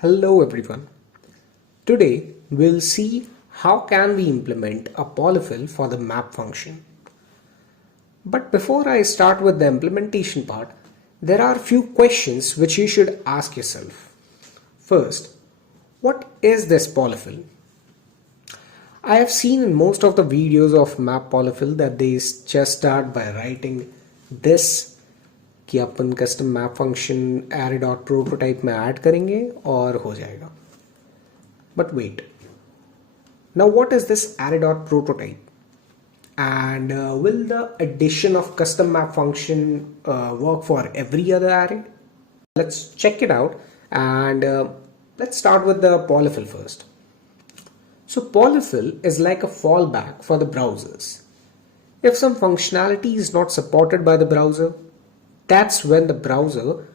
Hello everyone. Today we'll see how can we implement a polyfill for the map function. But before I start with the implementation part, there are a few questions which you should ask yourself. First, what is this polyfill? I have seen in most of the videos of map polyfill that they just start by writing this कि अपन custom map function array.prototype में add करेंगे और हो जाएगा. But wait, now what is this array.prototype? And will the addition of custom map function work for every other array? Let's check it out, and let's start with the polyfill first. So polyfill is like a fallback for the browsers. If some functionality is not supported by the browser, that's when the browser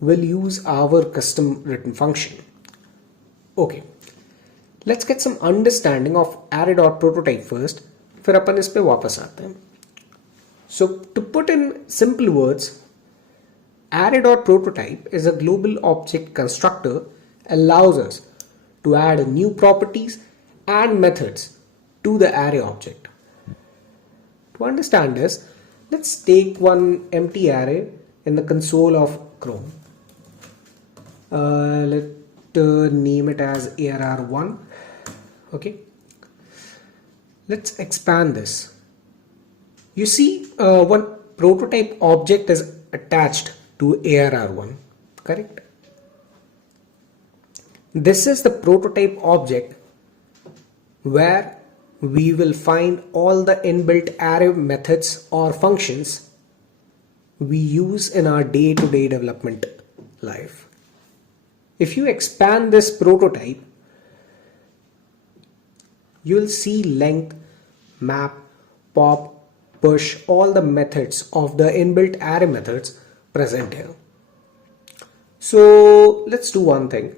will use our custom written function. Okay, let's get some understanding of array.prototype first, फिर अपन इस पे वापस आते हैं. So to put in simple words, array.prototype is a global object constructor allows us to add new properties and methods to the array object. To understand this, let's take one empty array in the console of Chrome. Let's name it as ARR1. Okay. Let's expand this. You see one prototype object is attached to ARR1, correct? This is the prototype object where we will find all the inbuilt array methods or functions we use in our day-to-day development life. If you expand this prototype, you'll see length, map, pop, push, all the methods of the inbuilt array methods present here. So let's do one thing.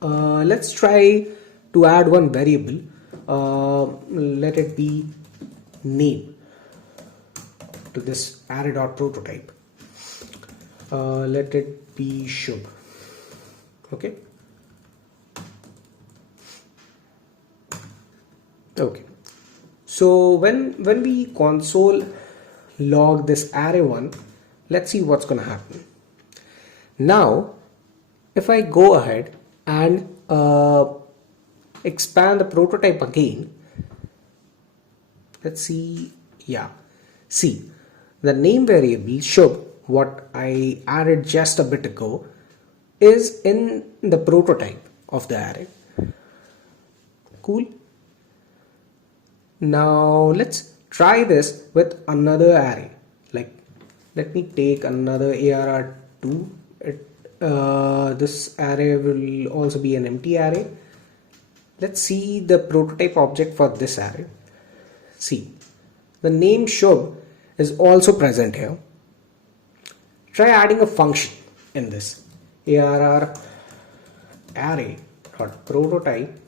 Let's try to add one variable. Let it be name to this array.prototype. Let it be Shubh. Okay. Okay. So when we console log this array1, let's see what's gonna happen. Now, if I go ahead and expand the prototype again, let's see. Yeah, see the name variable Shubh, what I added just a bit ago, is in the prototype of the array. Cool. Now let's try this with another array. Like, let me take another ARR2. This array will also be an empty array. Let's see the prototype object for this array. See, the name Shubh is also present here. Try adding a function in this. ARR array.prototype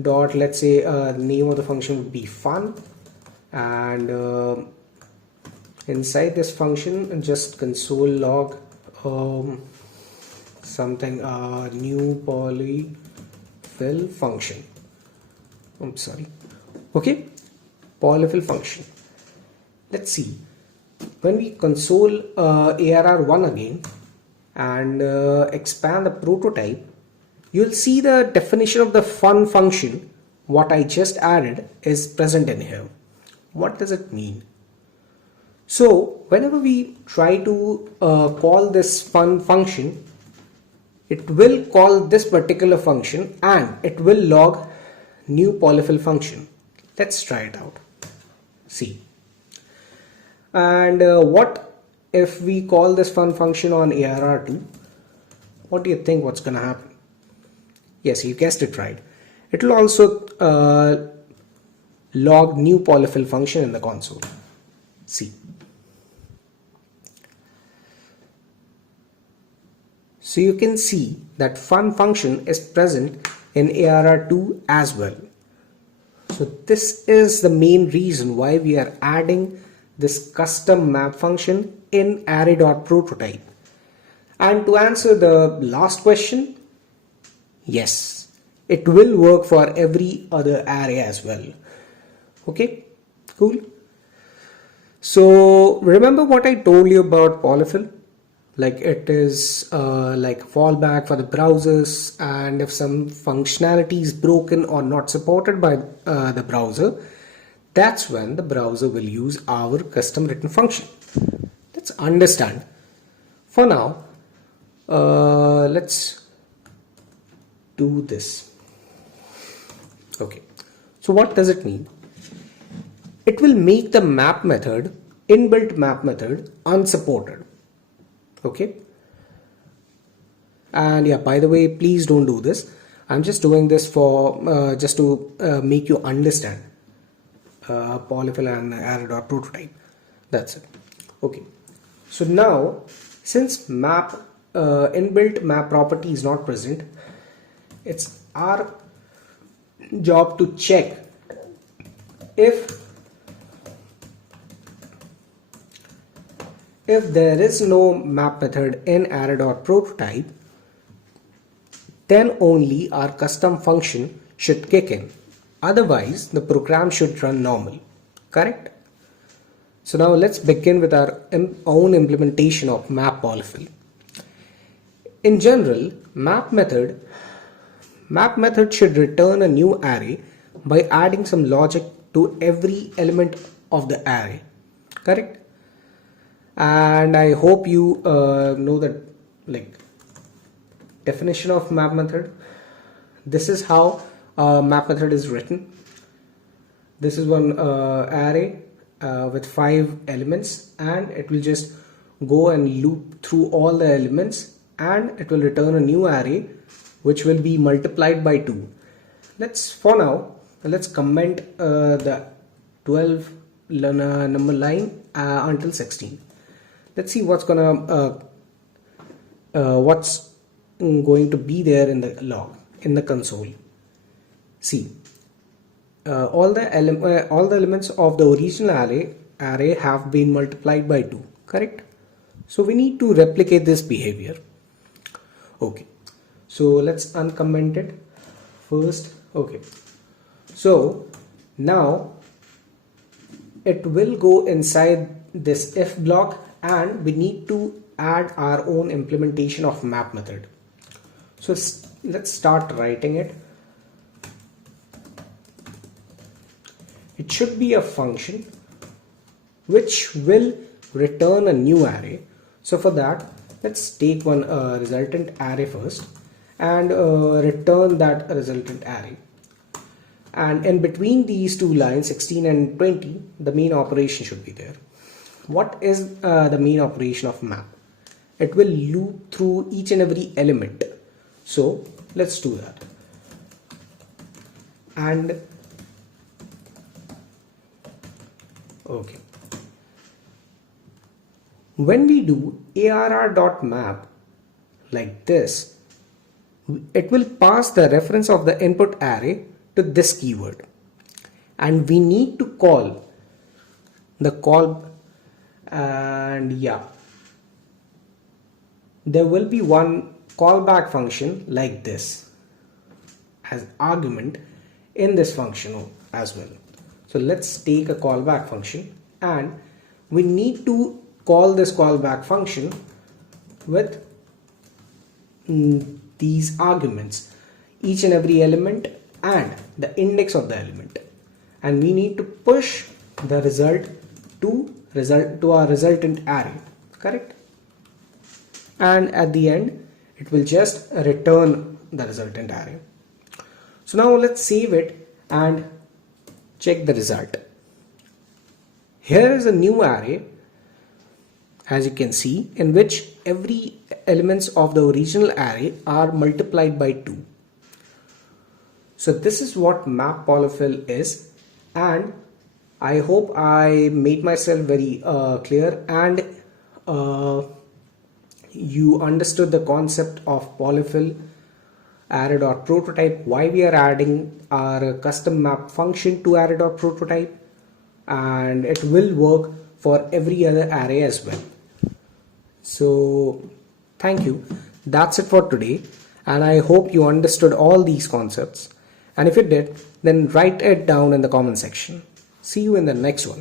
dot, let's say name of the function would be fun, and inside this function just console log something new polyfill function. I'm sorry. Okay, polyfill function. Let's see, when we console ARR1 again and expand the prototype, you'll see the definition of the fun function what I just added is present in here. What does it mean? So whenever we try to call this fun function, it will call this particular function and it will log new polyfill function. Let's try it out. See. And what if we call this fun function on ARR2? What do you think what's gonna happen? Yes, you guessed it right. It will also log new polyfill function in the console. See. So you can see that fun function is present in ARR2 as well. So this is the main reason why we are adding this custom map function in array.prototype. And to answer the last question, Yes, it will work for every other array as well. Okay, cool. So remember what I told you about Polyfill? Like it is like fallback for the browsers, and if some functionality is broken or not supported by the browser, that's when the browser will use our custom written function. Let's understand. For now, let's do this. Okay, so what does it mean? It will make the map method, inbuilt map method, unsupported. Okay, and yeah, by the way, please don't do this. I'm just doing this for just to make you understand Polyfill and Array.prototype. That's it. Okay, so now since map inbuilt map property is not present, it's our job to check if there is no map method in Array.prototype, then only our custom function should kick in. Otherwise, the program should run normal. Correct? So now let's begin with our own implementation of map polyfill. In general, map method should return a new array by adding some logic to every element of the array. Correct? And I hope you know that like definition of map method. This is how map method is written. This is one array with 5 elements, and it will just go and loop through all the elements, and it will return a new array which will be multiplied by 2. For now let's comment the 12 number line until 16. Let's see what's going to be there in the log, in the console. See, all the elements of the original array have been multiplied by 2. Correct? So we need to replicate this behavior. Okay, so let's uncomment it first. Okay, so now it will go inside this if block, and we need to add our own implementation of map method. So let's start writing it. It should be a function which will return a new array. So for that, let's take one resultant array first and return that resultant array. And in between these two lines, 16 and 20, the main operation should be there. What is the main operation of map? It will loop through each and every element. So let's do that. And okay, when we do arr.map like this, it will pass the reference of the input array to this keyword, and we need to call the call. And yeah, there will be one callback function like this as argument in this function as well. So let's take a callback function, and we need to call this callback function with these arguments, each and every element and the index of the element, and we need to push the result to our resultant array. Correct? And at the end it will just return the resultant array. So now let's save it and check the result. Here is a new array, as you can see, in which every elements of the original array are multiplied by 2. So this is what map polyfill is, and I hope I made myself very clear, and you understood the concept of polyfill, Array.prototype, why we are adding our custom map function to Array.prototype, and it will work for every other array as well. So thank you. That's it for today, And I hope you understood all these concepts. And if you did, then write it down in the comment section. See you in the next one.